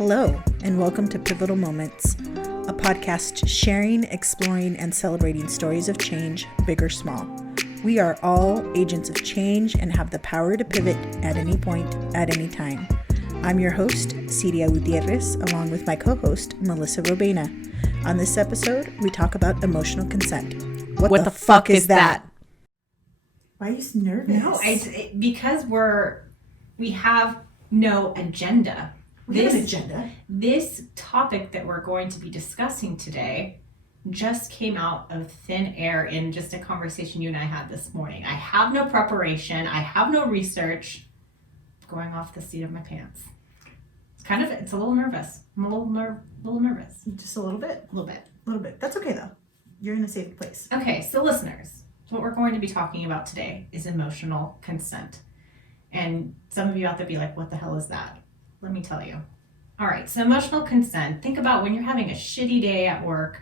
Hello, and welcome to Pivotal Moments, a podcast sharing, exploring, and celebrating stories of change, big or small. We are all agents of change and have the power to pivot at any point, at any time. I'm your host, Siria Gutierrez, along with my co-host, Melissa Robena. On this episode, we talk about emotional consent. What the fuck is that? Why are you nervous? No, because we have no agenda. This topic that we're going to be discussing today just came out of thin air in just a conversation you and I had this morning. I have no preparation. I have no research. Going off the seat of my pants. It's a little nervous. I'm a little nervous. Just a little bit? A little bit. That's okay though. You're in a safe place. Okay, so listeners, what we're going to be talking about today is emotional consent. And some of you out there be like, what the hell is that? Let me tell you. All right, so emotional consent. Think about when you're having a shitty day at work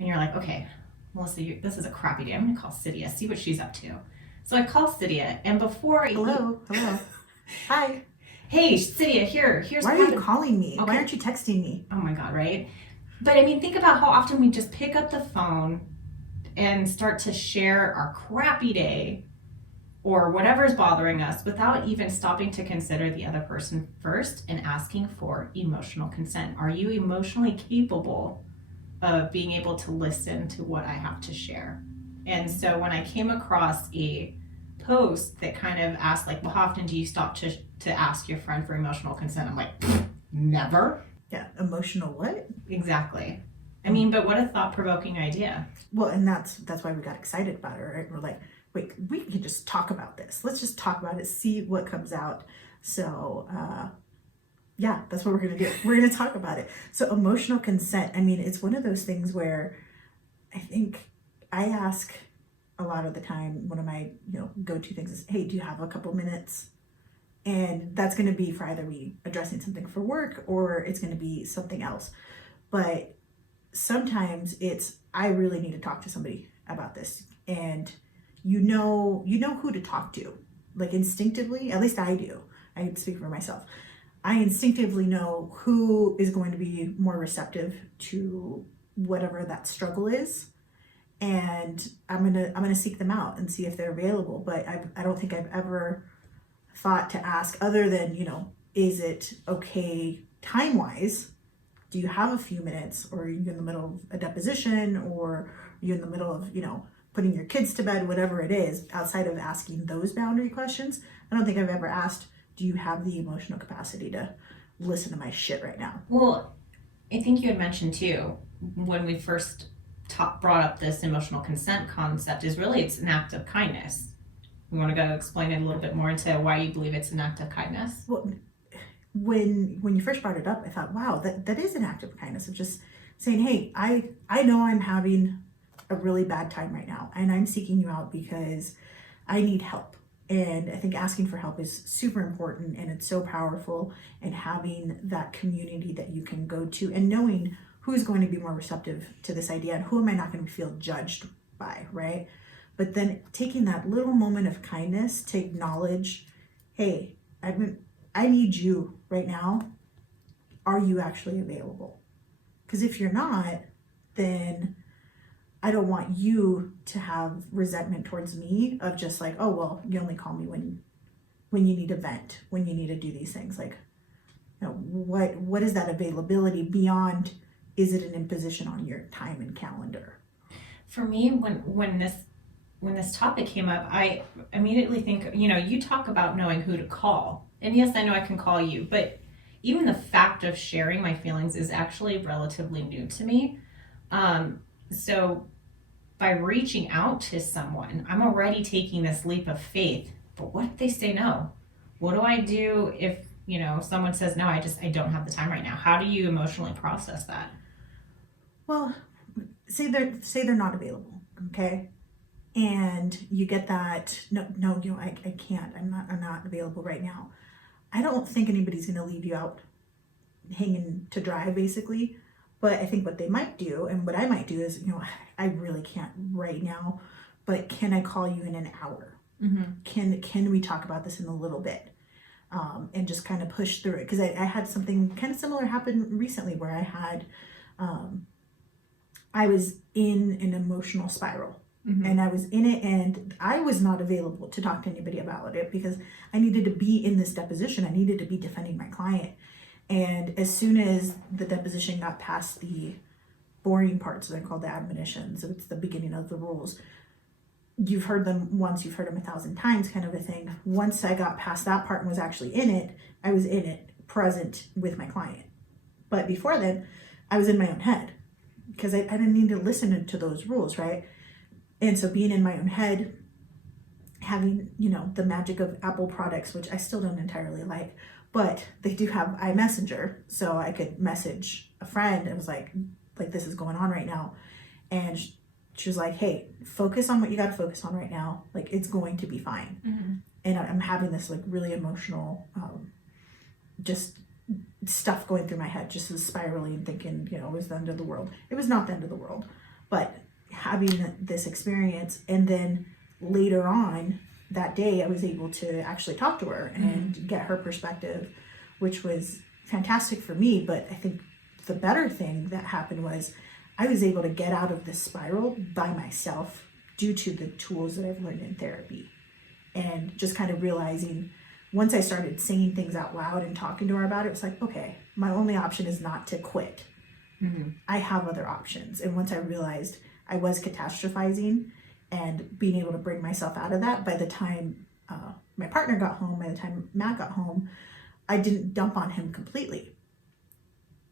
and you're like, okay, Melissa, this is a crappy day. I'm going to call Siria, see what she's up to. So I call Siria, and before... Hello. Hi. Hey, Siria, here's... Why are you calling me? Okay. Why aren't you texting me? Oh my God, right? But I mean, think about how often we just pick up the phone and start to share our crappy day or whatever's bothering us without even stopping to consider the other person first and asking for emotional consent. Are you emotionally capable of being able to listen to what I have to share? And so when I came across a post that kind of asked, like, well, how often do you stop to ask your friend for emotional consent? I'm like, never. Yeah, emotional what? Exactly. I mean, but what a thought-provoking idea. Well, and that's why we got excited about it, right? We're like, wait, we can just talk about this. Let's just talk about it, see what comes out. So, yeah, that's what we're going to do. We're going to talk about it. So emotional consent, I mean, it's one of those things where I think I ask a lot of the time, one of my, go-to things is, hey, do you have a couple minutes? And that's going to be for either me addressing something for work or it's going to be something else. But sometimes I really need to talk to somebody about this. And you know who to talk to. Like instinctively, at least I do. I can speak for myself. I instinctively know who is going to be more receptive to whatever that struggle is. And I'm gonna seek them out and see if they're available. But I don't think I've ever thought to ask, other than, is it okay time-wise? Do you have a few minutes, or are you in the middle of a deposition, or are you in the middle of, putting your kids to bed, whatever it is, outside of asking those boundary questions? I don't think I've ever asked, do you have the emotional capacity to listen to my shit right now? Well, I think you had mentioned too, when we first brought up this emotional consent concept, is really it's an act of kindness. You want to go explain it a little bit more into why you believe it's an act of kindness? Well, when you first brought it up, I thought, wow, that is an act of kindness, of just saying, hey, I know I'm having a really bad time right now, and I'm seeking you out because I need help. And I think asking for help is super important, and it's so powerful, and having that community that you can go to and knowing who's going to be more receptive to this idea and who am I not going to feel judged by, right? But then taking that little moment of kindness to acknowledge, hey, I need you right now. Are you actually available? Because if you're not, then I don't want you to have resentment towards me of just like, oh, well, you only call me when you need a vent, when you need to do these things. Like, what is that availability beyond, is it an imposition on your time and calendar? For me, when this topic came up, I immediately think, you talk about knowing who to call. And yes, I know I can call you, but even the fact of sharing my feelings is actually relatively new to me. So by reaching out to someone, I'm already taking this leap of faith. But what if they say no? What do I do if, someone says, no, I don't have the time right now? How do you emotionally process that? Well, say they're not available, okay? And you get that, no, I can't. I'm not available right now. I don't think anybody's going to leave you out hanging to dry, basically. But I think what they might do, and what I might do is, I really can't right now, but can I call you in an hour? Mm-hmm. Can we talk about this in a little bit? and just kind of push through it. Because I had something kind of similar happen recently where I was in an emotional spiral. And I was in it, and I was not available to talk to anybody about it because I needed to be in this deposition. I needed to be defending my client. And as soon as the deposition got past the boring parts, they're called the admonitions, so it's the beginning of the rules. You've heard them once, you've heard them 1,000 times, kind of a thing. Once I got past that part and was actually in it, I was in it, present with my client. But before then, I was in my own head because I didn't need to listen to those rules, right? And so being in my own head, having, the magic of Apple products, which I still don't entirely like, but they do have iMessenger, so I could message a friend and was like this is going on right now. And she was like, hey, focus on what you got to focus on right now. Like, it's going to be fine. And I'm having this like really emotional, just stuff going through my head, just spiraling, thinking, it was the end of the world. It was not the end of the world, but having this experience, and then later on that day I was able to actually talk to her and get her perspective, which was fantastic for me. But I think the better thing that happened was I was able to get out of this spiral by myself due to the tools that I've learned in therapy, and just kind of realizing once I started saying things out loud and talking to her about it, it's like, okay, my only option is not to quit. I have other options. And once I realized I was catastrophizing and being able to bring myself out of that, by the time my partner got home, by the time Matt got home, I didn't dump on him completely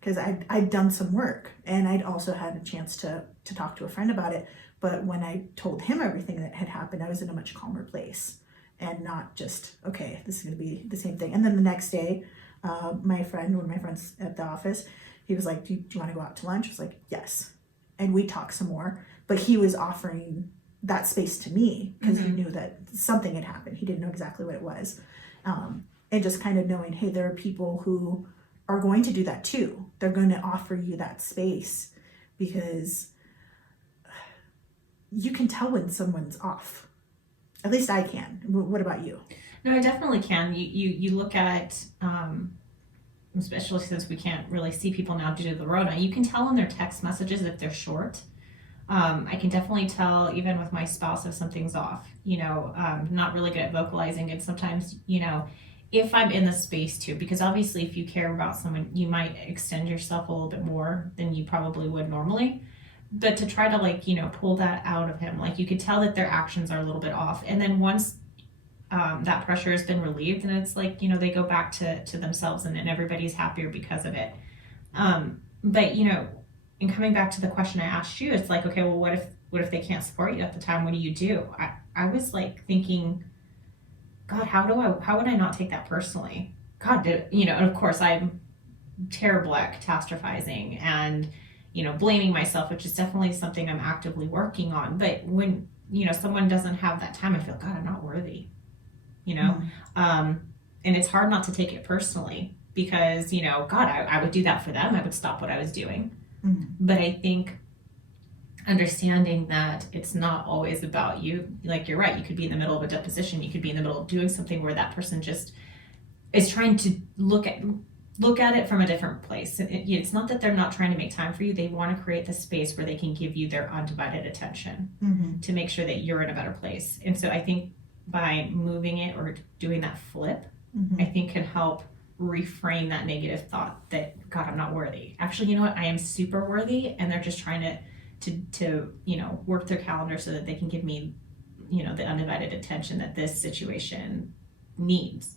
because I'd done some work, and I'd also had a chance to talk to a friend about it. But when I told him everything that had happened, I was in a much calmer place and not just, okay, this is going to be the same thing. And then the next day, one of my friends at the office, he was like, do you want to go out to lunch? I was like, yes. And we talked some more, but he was offering that space to me because he knew that something had happened. He didn't know exactly what it was. And just kind of knowing, hey, there are people who are going to do that too. They're going to offer you that space because you can tell when someone's off. At least I can. What about you? No, I definitely can. You look at, especially since we can't really see people now due to the Rona, you can tell in their text messages if they're short. I can definitely tell even with my spouse if something's off, not really good at vocalizing. And sometimes, if I'm in the space too, because obviously if you care about someone, you might extend yourself a little bit more than you probably would normally. But to try to pull that out of him, you could tell that their actions are a little bit off. And then once that pressure has been relieved, and it's they go back to themselves, and then everybody's happier because of it. But in coming back to the question I asked you, it's okay, well, what if they can't support you at the time? What do you do? I was thinking, God, how would I not take that personally? God, and of course I'm terrible at catastrophizing and blaming myself, which is definitely something I'm actively working on. But when someone doesn't have that time, I feel, God, I'm not worthy. And it's hard not to take it personally because God, I would do that for them. I would stop what I was doing. But I think understanding that it's not always about you. You're right. You could be in the middle of a deposition. You could be in the middle of doing something where that person just is trying to look at it from a different place. It's not that they're not trying to make time for you. They want to create the space where they can give you their undivided attention to make sure that you're in a better place. And so I think by moving it or doing that flip, I think can help reframe that negative thought that, God, I'm not worthy. Actually, you know what? I am super worthy, and they're just trying to work their calendar so that they can give me, the undivided attention that this situation needs.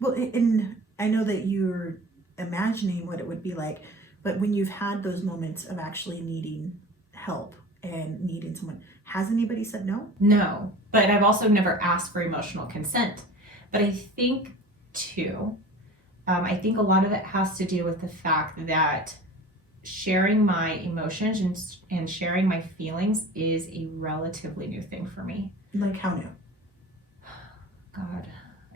Well, and I know that you're imagining what it would be like, but when you've had those moments of actually needing help and needing someone, has anybody said no? No, but I've also never asked for emotional consent. But I think too, I think a lot of it has to do with the fact that sharing my emotions and sharing my feelings is a relatively new thing for me. Like how new? God,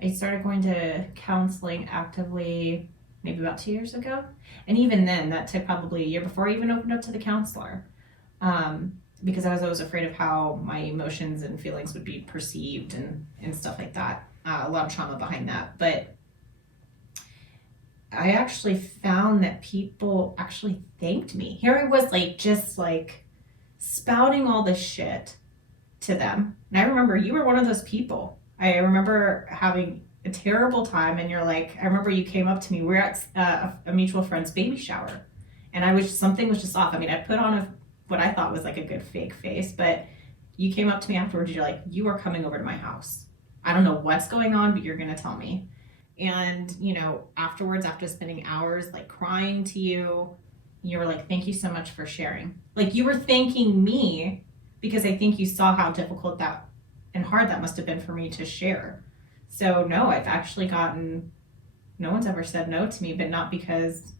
I started going to counseling actively maybe about 2 years ago. And even then, that took probably a year before I even opened up to the counselor. Because I was always afraid of how my emotions and feelings would be perceived and stuff like that. a lot of trauma behind that. But I actually found that people actually thanked me. Here I was like, just like spouting all this shit to them. And I remember you were one of those people. I remember having a terrible time, and you're like, I remember you came up to me. We were at a mutual friend's baby shower, and something was just off. I mean, I put on what I thought was like a good fake face, but you came up to me afterwards. You're like, you are coming over to my house. I don't know what's going on, but you're gonna tell me. And afterwards, after spending hours like crying to you, you were like, thank you so much for sharing. Like, you were thanking me because I think you saw how difficult that and hard that must have been for me to share. So no, I've actually no one's ever said no to me, but not because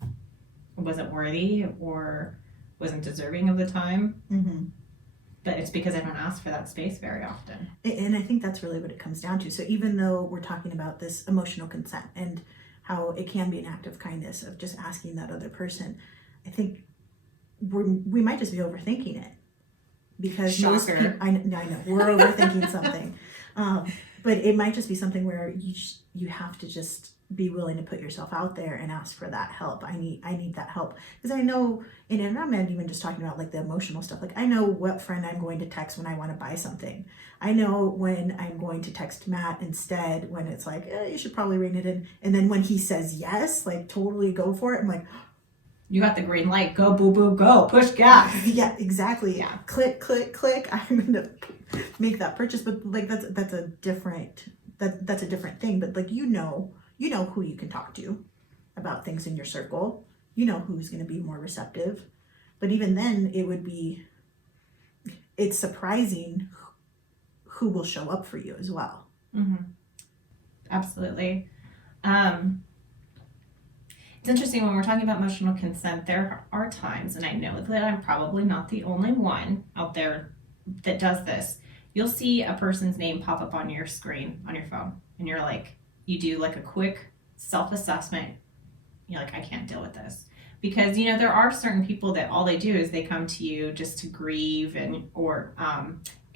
I wasn't worthy or wasn't deserving of the time. Mm-hmm. But it's because I don't ask for that space very often. And I think that's really what it comes down to. So even though we're talking about this emotional consent and how it can be an act of kindness of just asking that other person, I think we might just be overthinking it. Because most people, I know we're overthinking something, but it might just be something where you have to just be willing to put yourself out there and ask for that help. I need that help, because I know, and I'm not even just talking about like the emotional stuff. Like, I know what friend I'm going to text when I want to buy something. I know when I'm going to text Matt instead when it's like, you should probably rein it in. And then when he says yes, like totally go for it, I'm like, you got the green light. Go, boo, boo, go. Push gas. Yeah, exactly. Yeah. Click, click, click. I'm going to make that purchase. But like that's a different thing. But like you know who you can talk to about things in your circle. You know who's going to be more receptive. But even then, it's surprising who will show up for you as well. Mm-hmm. Absolutely. It's interesting when we're talking about emotional consent, there are times, and I know that I'm probably not the only one out there that does this. You'll see a person's name pop up on your screen, on your phone, and you're like, you do like a quick self-assessment. You're like, I can't deal with this. Because, there are certain people that all they do is they come to you just to grieve or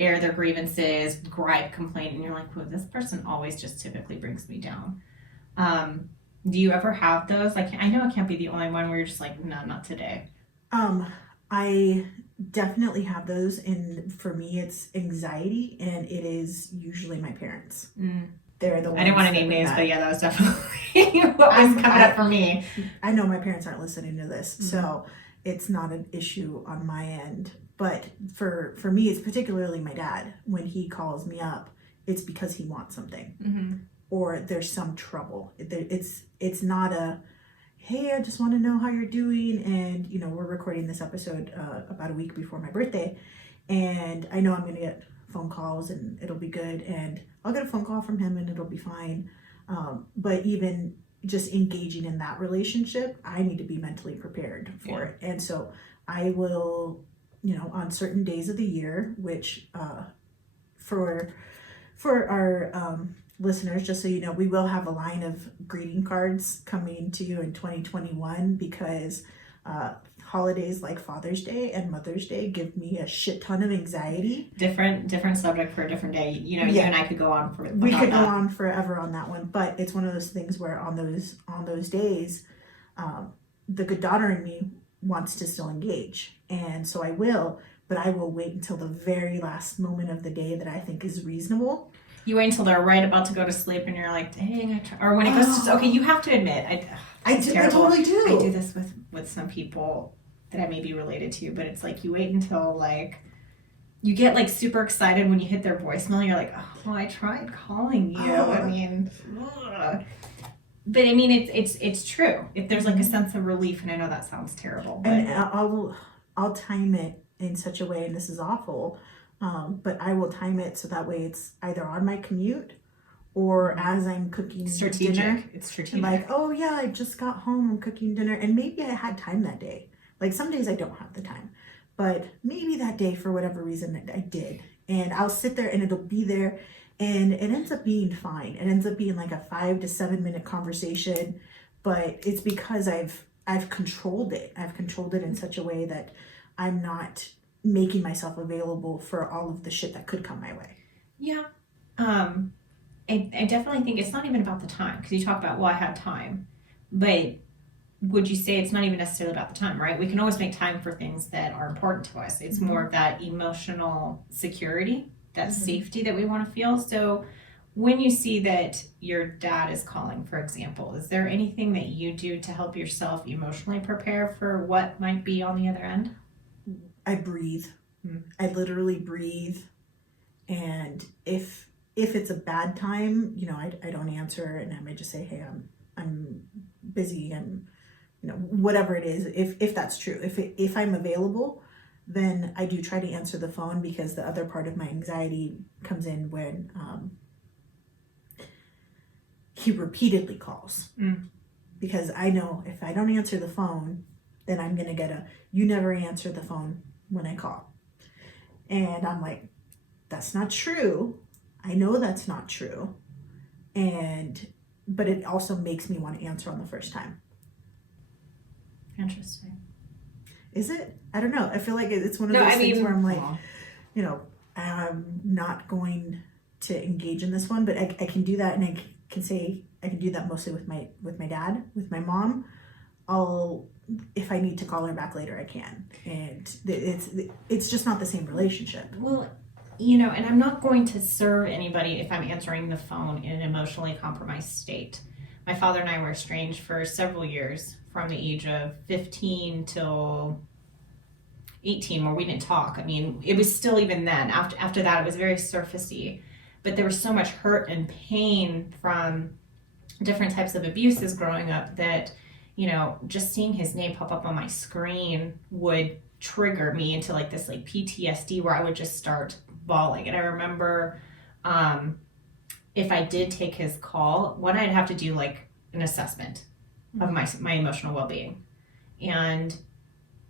air their grievances, gripe, complain, and you're like, well, this person always just typically brings me down. Do you ever have those? Like, I know I can't be the only one where you're just like, no, not today. I definitely have those, and for me, it's anxiety, and it is usually my parents. They're the ones. I didn't want to name names, but yeah, that was definitely what was coming up for me. I know my parents aren't listening to this, so it's not an issue on my end. But for me, it's particularly my dad. When he calls me up, it's because he wants something. Mm-hmm. Or there's some trouble. It's not a, hey, I just want to know how you're doing. And, we're recording this episode about a week before my birthday. And I know I'm going to get phone calls and it'll be good. And I'll get a phone call from him and it'll be fine. But even just engaging in that relationship, I need to be mentally prepared for it. And so I will, on certain days of the year, which for our listeners, just so you know, we will have a line of greeting cards coming to you in 2021 because holidays like Father's Day and Mother's Day give me a shit ton of anxiety. Different subject for a different day. You and I could go on for we could go on forever on that one, but it's one of those things where on those days, the good daughter in me wants to still engage, and so I will, but I will wait until the very last moment of the day that I think is reasonable. You wait until they're right about to go to sleep and you're like, dang, or when it goes to, okay, you have to admit, I totally do. I do this with some people that I may be related to, but it's like you wait until like, you get like super excited when you hit their voicemail. You're like, oh, well, I tried calling you. I mean, ugh. But I mean, it's true. If there's like a sense of relief, and I know that sounds terrible. But and I'll time it in such a way, and this is awful, but I will time it so that way it's either on my commute or as I'm cooking dinner. It's strategic. Like, oh yeah, I just got home, I'm cooking dinner, and maybe I had time that day. Like some days I don't have the time, but maybe that day for whatever reason I did. And I'll sit there and it'll be there, and it ends up being fine. It ends up being like a 5 to 7 minute conversation, but it's because I've controlled it. I've controlled it in such a way that I'm not making myself available for all of the shit that could come my way. Yeah. I definitely think it's not even about the time, because you talk about, well, I had time, but would you say it's not even necessarily about the time, right? We can always make time for things that are important to us. It's more of that emotional security, that safety that we want to feel. So when you see that your dad is calling, for example, is there anything that you do to help yourself emotionally prepare for what might be on the other end? I breathe. I literally breathe. And if it's a bad time, I don't answer, and I might just say, hey, I'm busy, and whatever it is, if that's true. If I'm available, then I do try to answer the phone, because the other part of my anxiety comes in when he repeatedly calls. Because I know if I don't answer the phone, then I'm gonna get you never answer the phone when I call. And I'm like, that's not true. I know that's not true. But it also makes me want to answer on the first time. Interesting. Is it? I don't know. I feel like it's one of those things where I'm like, I'm not going to engage in this one, but I can do that, and I can say I can do that mostly with my dad. With my mom, if I need to call her back later, I can. And it's just not the same relationship. Well, and I'm not going to serve anybody if I'm answering the phone in an emotionally compromised state. My father and I were estranged for several years, from the age of 15 till 18, where we didn't talk. I mean, it was still, even then, after that, it was very surfacey. But there was so much hurt and pain from different types of abuses growing up that, just seeing his name pop up on my screen would trigger me into this PTSD, where I would just start bawling. And I remember if I did take his call, I'd have to do an assessment of my emotional well-being. And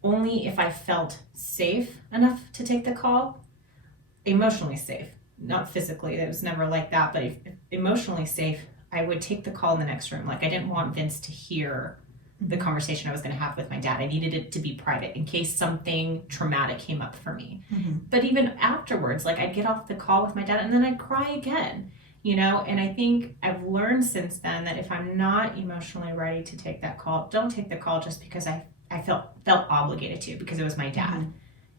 only if I felt safe enough to take the call, emotionally safe, not physically, it was never like that, but if emotionally safe, I would take the call in the next room. I didn't want Vince to hear the conversation I was going to have with my dad. I needed it to be private in case something traumatic came up for me. But even afterwards, I'd get off the call with my dad and then I'd cry again, and I think I've learned since then that if I'm not emotionally ready to take that call, don't take the call just because I felt obligated to, because it was my dad.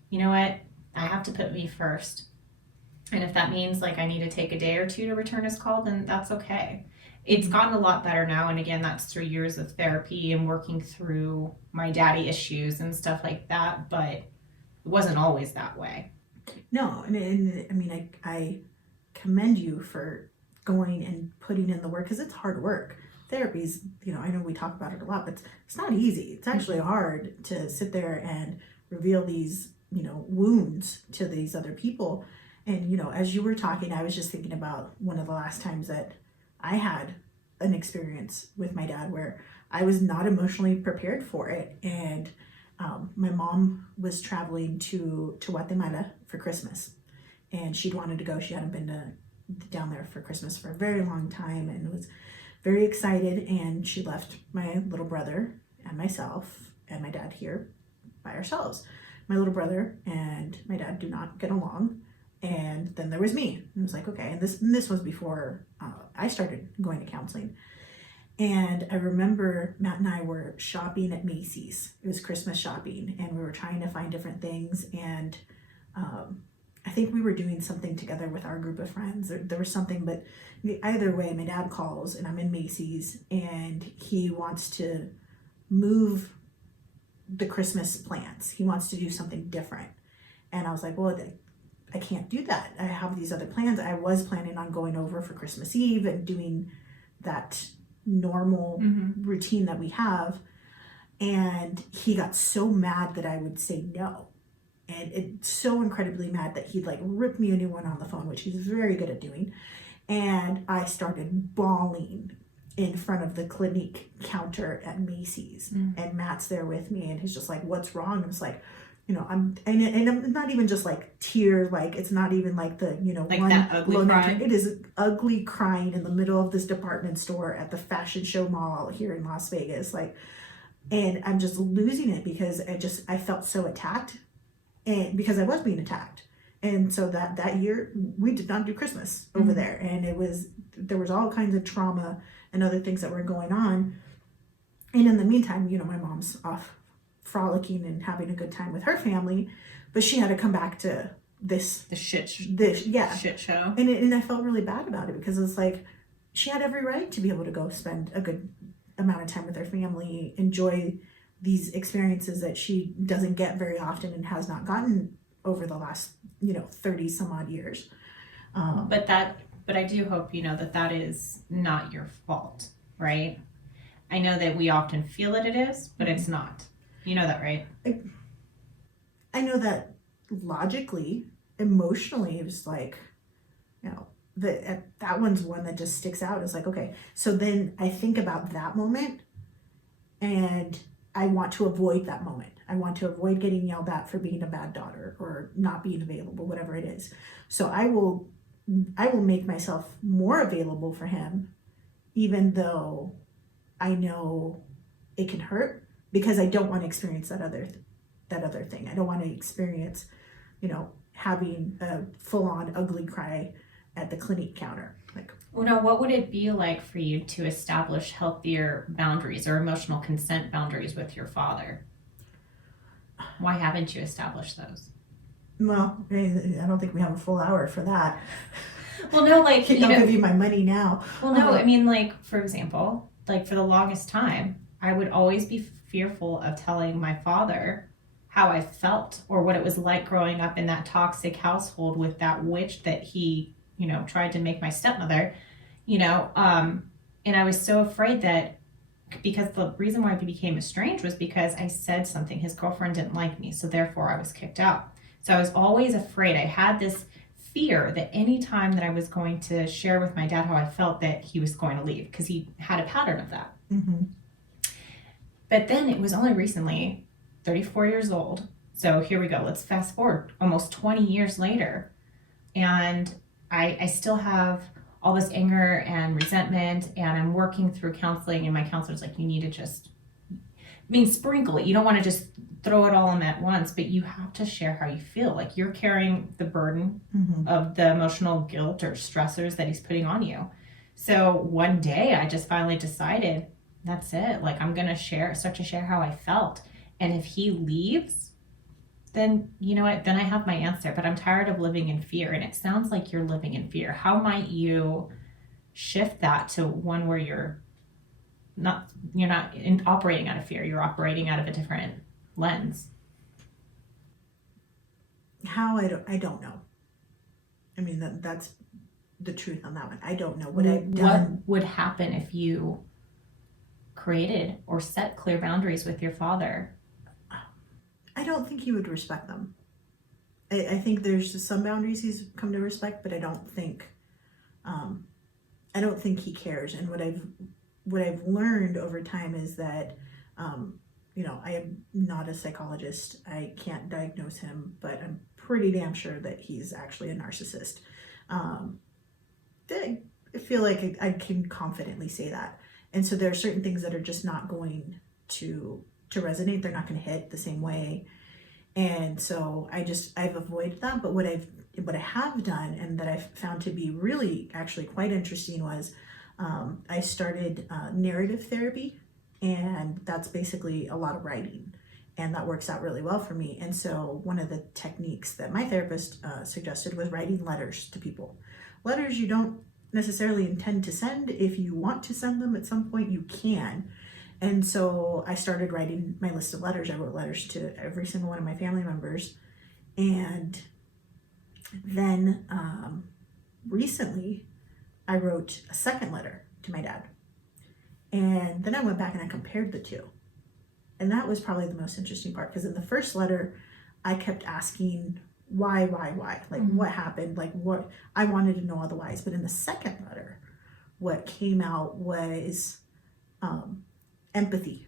You know what? I have to put me first. And if that means I need to take a day or two to return his call, then that's okay. It's gotten a lot better now. And again, that's through years of therapy and working through my daddy issues and stuff like that. But it wasn't always that way. No. And I mean, I commend you for going and putting in the work, because it's hard work. Therapy's, I know we talk about it a lot, but it's not easy. It's actually hard to sit there and reveal these, wounds to these other people. And, as you were talking, I was just thinking about one of the last times that I had an experience with my dad where I was not emotionally prepared for it. And my mom was traveling to Guatemala for Christmas, and she'd wanted to go. She hadn't been down there for Christmas for a very long time, and was very excited. And she left my little brother and myself and my dad here by ourselves. My little brother and my dad do not get along. And then there was me. And I was like, okay. And this was before I started going to counseling. And I remember Matt and I were shopping at Macy's. It was Christmas shopping, and we were trying to find different things. And I think we were doing something together with our group of friends. There was something, but either way, my dad calls, and I'm in Macy's, and he wants to move the Christmas plans. He wants to do something different. And I was like, well, I can't do that. I have these other plans. I was planning on going over for Christmas Eve and doing that normal routine that we have. And he got so mad that I would say no. And it's so incredibly mad that he'd rip me a new one on the phone, which he's very good at doing. And I started bawling in front of the Clinique counter at Macy's. And Matt's there with me, and he's just like, what's wrong? And it's like, I'm not even just tears, it's not even the, one that ugly cry. It is ugly crying in the middle of this department store at the fashion show mall here in Las Vegas. And I'm just losing it because I felt so attacked, and because I was being attacked. And so that year we did not do Christmas over there. And it was there was all kinds of trauma and other things that were going on. And in the meantime, you know, my mom's off frolicking and having a good time with her family, but she had to come back to this shit show. And I felt really bad about it, because it's like she had every right to be able to go spend a good amount of time with her family, enjoy these experiences that she doesn't get very often and has not gotten over the last, you know, 30 some odd years. But I do hope you know that is not your fault, right? I know that we often feel that it is, but it's not. You know that, right? I know that logically, emotionally, it was like, you know, that one's one that just sticks out. It's like, okay, so then I think about that moment, and I want to avoid that moment. I want to avoid getting yelled at for being a bad daughter or not being available, whatever it is. So I will make myself more available for him, even though I know it can hurt, because I don't want to experience that other thing. I don't want to experience, you know, having a full-on ugly cry at the clinic counter. Like, well, now, what would it be like for you to establish healthier boundaries or emotional consent boundaries with your father? Why haven't you established those? Well, I don't think we have a full hour for that. Well, no, like, I'll give you my money now. Well, no, I mean, like, for example, like for the longest time, I would always be fearful of telling my father how I felt or what it was like growing up in that toxic household with that witch that he, you know, tried to make my stepmother, you know, and I was so afraid that, because the reason why we became estranged was because I said something. His girlfriend didn't like me, so therefore I was kicked out. So I was always afraid. I had this fear that any time that I was going to share with my dad how I felt, that he was going to leave, because he had a pattern of that. Mm-hmm. But then it was only recently, 34 years old. So here we go. Let's fast forward almost 20 years later. And I still have all this anger and resentment, and I'm working through counseling, and my counselor's like, you need to just, sprinkle it. You don't want to just throw it all in at once, but you have to share how you feel. Like, you're carrying the burden of the emotional guilt or stressors that he's putting on you. So one day I just finally decided, that's it. Like, I'm going to start to share how I felt. And if he leaves, then you know what? Then I have my answer. But I'm tired of living in fear. And it sounds like you're living in fear. How might you shift that to one where you're not operating out of fear? You're operating out of a different lens. How? I don't know. I mean, that's the truth on that one. I don't know what I've done. What would happen if you created or set clear boundaries with your father? I don't think he would respect them. I think there's just some boundaries he's come to respect, but I don't think he cares. And what I've learned over time is that, you know, I am not a psychologist. I can't diagnose him, but I'm pretty damn sure that he's actually a narcissist. I feel like I can confidently say that. And so there are certain things that are just not going to resonate. They're not going to hit the same way. And so I've avoided that. But what I have done, and that I've found to be really actually quite interesting, was I started narrative therapy, and that's basically a lot of writing, and that works out really well for me. And so one of the techniques that my therapist suggested was writing letters to people. Letters you don't necessarily intend to send. If you want to send them at some point, you can. And so I started writing my list of letters. I wrote letters to every single one of my family members. And then recently I wrote a second letter to my dad. And then I went back and I compared the two. And that was probably the most interesting part, because in the first letter, I kept asking why? Like, what happened? Like, what? I wanted to know otherwise. But in the second letter, what came out was empathy.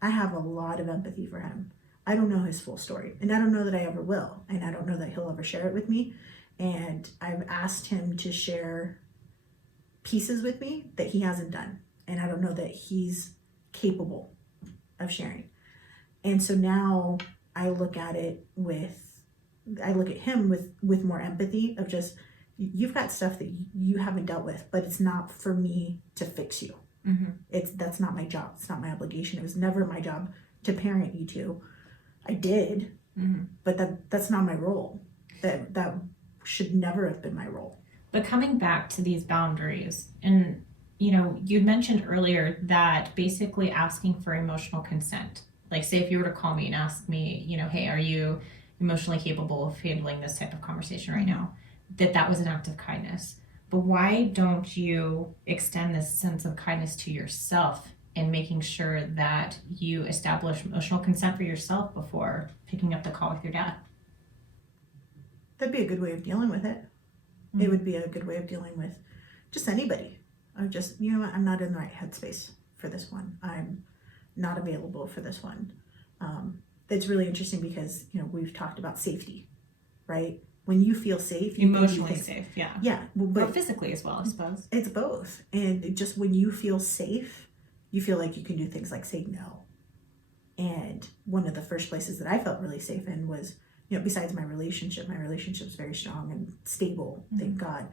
I have a lot of empathy for him. I don't know his full story, and I don't know that I ever will, and I don't know that he'll ever share it with me. And I've asked him to share pieces with me that he hasn't done, and I don't know that he's capable of sharing. And so now I look at him with more empathy, of just, you've got stuff that you haven't dealt with, but it's not for me to fix you. That's not my job. It's not my obligation. It was never my job to parent you two. I did, but that's not my role. That should never have been my role. But coming back to these boundaries, and you mentioned earlier that basically asking for emotional consent. Like, say if you were to call me and ask me, hey, are you emotionally capable of handling this type of conversation right now? That was an act of kindness. But why don't you extend this sense of kindness to yourself and making sure that you establish emotional consent for yourself before picking up the call with your dad? That'd be a good way of dealing with it. It would be a good way of dealing with just anybody. Of just, you know what, I'm not in the right headspace for this one. I'm not available for this one. It's really interesting because, we've talked about safety, right? When you feel safe, you emotionally safe, yeah. Yeah. But or physically as well, I suppose. It's both. And just when you feel safe, you feel like you can do things like say no. And one of the first places that I felt really safe in was, besides my relationship's very strong and stable, thank God.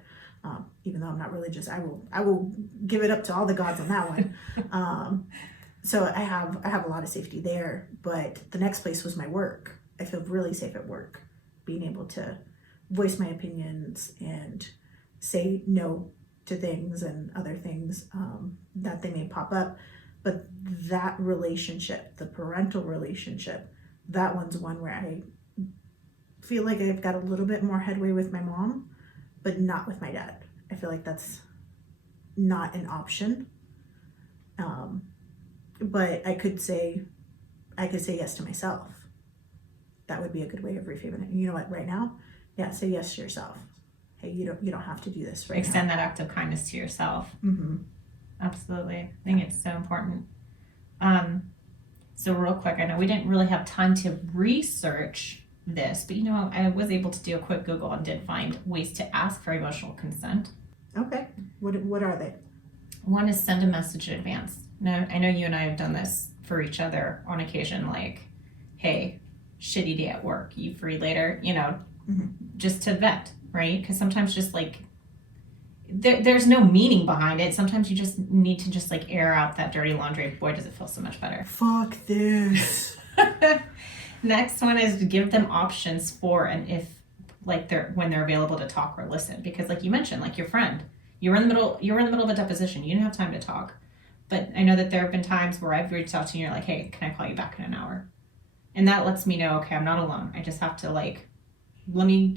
Even though I'm not religious, I will give it up to all the gods on that one. So I have a lot of safety there. But the next place was my work. I feel really safe at work, being able to voice my opinions and say no to things and other things that they may pop up. But that relationship, the parental relationship, that one's one where I feel like I've got a little bit more headway with my mom, but not with my dad. I feel like that's not an option. But I could say yes to myself. That would be a good way of reframing it. And you know what, right now, yeah, say yes to yourself. Hey, you don't have to do this right Extend now. that act of kindness to yourself. Absolutely. I think it's so important. So real quick, I know we didn't really have time to research this, but I was able to do a quick Google and did find ways to ask for emotional consent. Okay. What are they? One is send a message in advance. Now, I know you and I have done this for each other on occasion, like, hey, shitty day at work, you free later, just to vet, right? Because sometimes just like, there's no meaning behind it. Sometimes you just need to just like air out that dirty laundry. Boy, does it feel so much better. Fuck this. Next one is to give them options for and if like when they're available to talk or listen. Because like you mentioned, like your friend, you were in the middle of a deposition. You didn't have time to talk. But I know that there have been times where I've reached out to you and you're like, hey, can I call you back in an hour? And that lets me know, okay, I'm not alone. I just have to let me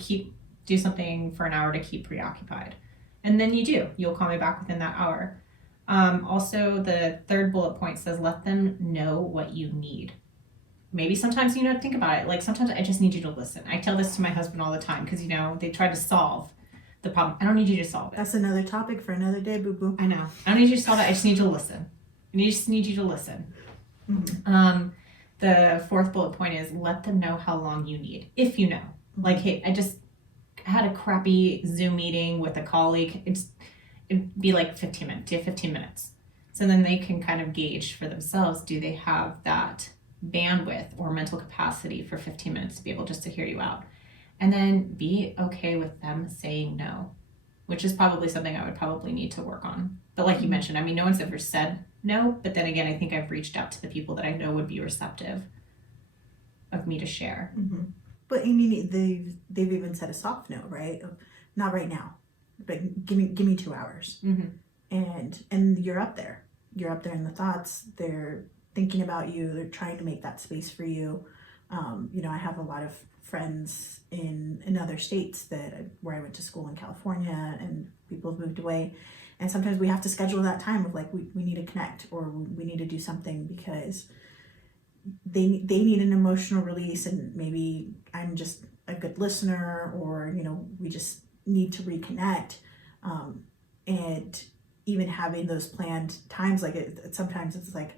do something for an hour to keep preoccupied. And then you'll call me back within that hour. Also, the third bullet point says, let them know what you need. Maybe sometimes, think about it. Like sometimes I just need you to listen. I tell this to my husband all the time because, they try to solve the problem. I don't need you to solve it. That's another topic for another day, boo-boo. I know. I don't need you to solve it. I just need you to listen. I just need you to listen. The fourth bullet point is let them know how long you need. If you know. Like, hey, I just had a crappy Zoom meeting with a colleague. It'd be like 15 minutes. Do you have 15 minutes? So then they can kind of gauge for themselves, do they have that bandwidth or mental capacity for 15 minutes to be able just to hear you out? And then be okay with them saying no, which is probably something I would probably need to work on. But like you mentioned, no one's ever said no, but then again, I think I've reached out to the people that I know would be receptive of me to share. But they've even said a soft no, right? Not right now, but give me 2 hours. And you're up there. You're up there in the thoughts. They're thinking about you. They're trying to make that space for you. I have a lot of friends in other states where I went to school in California, and people have moved away. And sometimes we have to schedule that time of like, we need to connect or we need to do something because they need an emotional release, and maybe I'm just a good listener, or, we just need to reconnect. And even having those planned times, like sometimes it's like,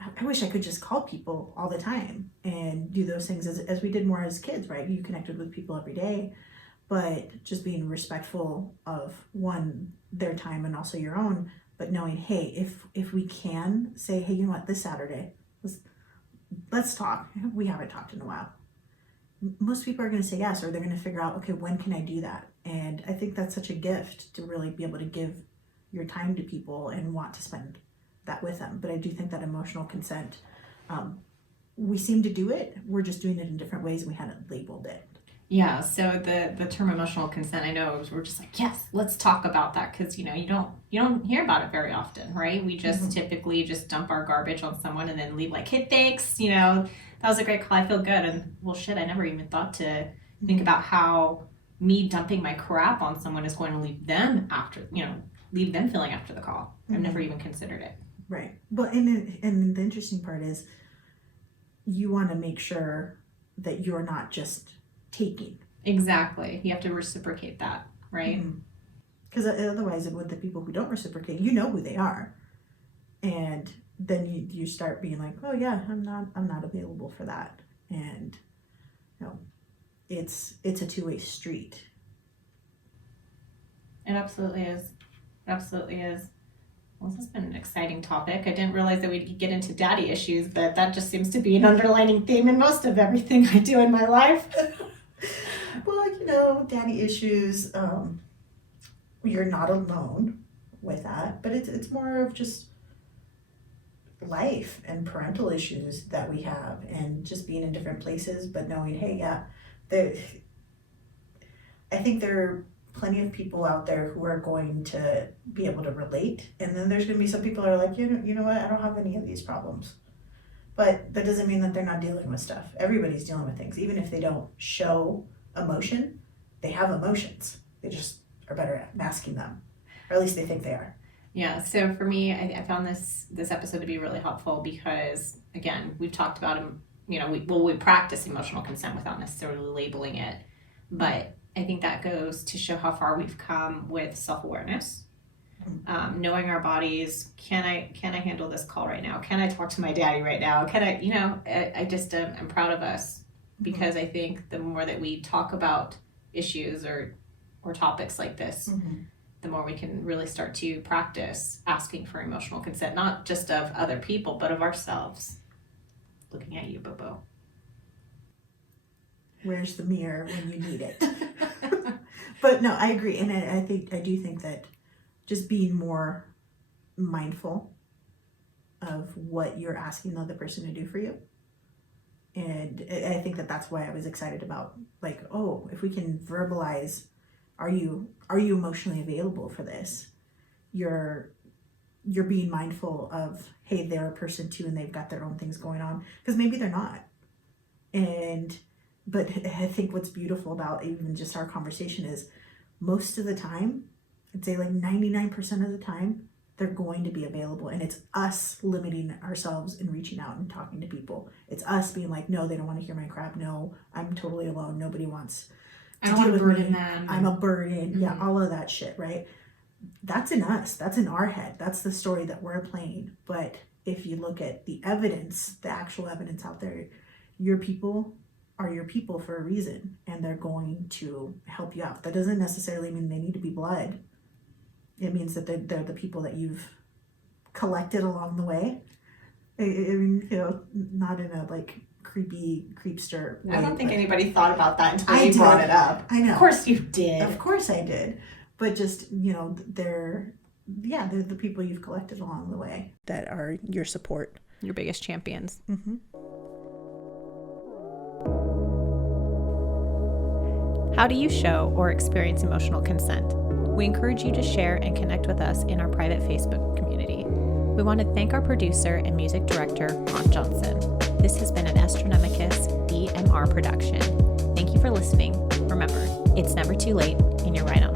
I wish I could just call people all the time and do those things as we did more as kids, right? You connected with people every day, but just being respectful of their time and also your own, but knowing, hey, if we can say, hey, you know what, this Saturday, let's talk. We haven't talked in a while. Most people are going to say yes, or they're going to figure out, okay, when can I do that? And I think that's such a gift to really be able to give your time to people and want to spend that with them. But I do think that emotional consent, we seem to do it. We're just doing it in different ways and we hadn't labeled it. Yeah, so the term emotional consent, I know we're just like, yes, let's talk about that, because you don't hear about it very often, right? We just typically just dump our garbage on someone and then leave like, hey, thanks, that was a great call, I feel good. And well, shit, I never even thought to think about how me dumping my crap on someone is going to leave them leave them feeling after the call. I've never even considered it. Right. Well, and the interesting part is you want to make sure that you're not just taking. Exactly. You have to reciprocate that, right? Because otherwise, with the people who don't reciprocate, you know who they are, and then you start being like, oh yeah, I'm not available for that, and it's a two-way street. It absolutely is. It absolutely is. Well, this has been an exciting topic. I didn't realize that we'd get into daddy issues, but that just seems to be an underlining theme in most of everything I do in my life. Well, daddy issues, you're not alone with that, but it's more of just life and parental issues that we have, and just being in different places, but knowing, hey, yeah, I think there are plenty of people out there who are going to be able to relate, and then there's going to be some people that are like, you know what, I don't have any of these problems. But that doesn't mean that they're not dealing with stuff. Everybody's dealing with things. Even if they don't show emotion, they have emotions. They just are better at masking them, or at least they think they are. Yeah, so for me, I found this episode to be really helpful because, again, we've talked about, we practice emotional consent without necessarily labeling it, but I think that goes to show how far we've come with self-awareness, knowing our bodies. Can I handle this call right now? Can I talk to my daddy right now? Can I just am proud of us, because I think the more that we talk about issues or topics like this, the more we can really start to practice asking for emotional consent, not just of other people, but of ourselves. Looking at you, Bobo. Where's the mirror when you need it? But no, I agree. And I do think that just being more mindful of what you're asking the other person to do for you. And I think that that's why I was excited about, like, oh, if we can verbalize, are you emotionally available for this? You're being mindful of, hey, they're a person too, and they've got their own things going on, because maybe they're not. But I think what's beautiful about even just our conversation is most of the time, I'd say like 99% of the time, they're going to be available. And it's us limiting ourselves and reaching out and talking to people. It's us being like, no, they don't want to hear my crap. No, I'm totally alone. Nobody wants to deal with me. I'm a burden. Yeah, all of that shit, right? That's in us. That's in our head. That's the story that we're playing. But if you look at the evidence, the actual evidence out there, your people are your people for a reason, and they're going to help you out. That doesn't necessarily mean they need to be blood. It means that they're the people that you've collected along the way. I mean, not in a like creepy creepster way. I don't think anybody thought about that until you brought it up. I know. Of course you did. Of course I did. But just, they're the people you've collected along the way that are your support. Your biggest champions. How do you show or experience emotional consent? We encourage you to share and connect with us in our private Facebook community. We want to thank our producer and music director, Ron Johnson. This has been an Astronomicus EMR production. Thank you for listening. Remember, it's never too late, and you're right on.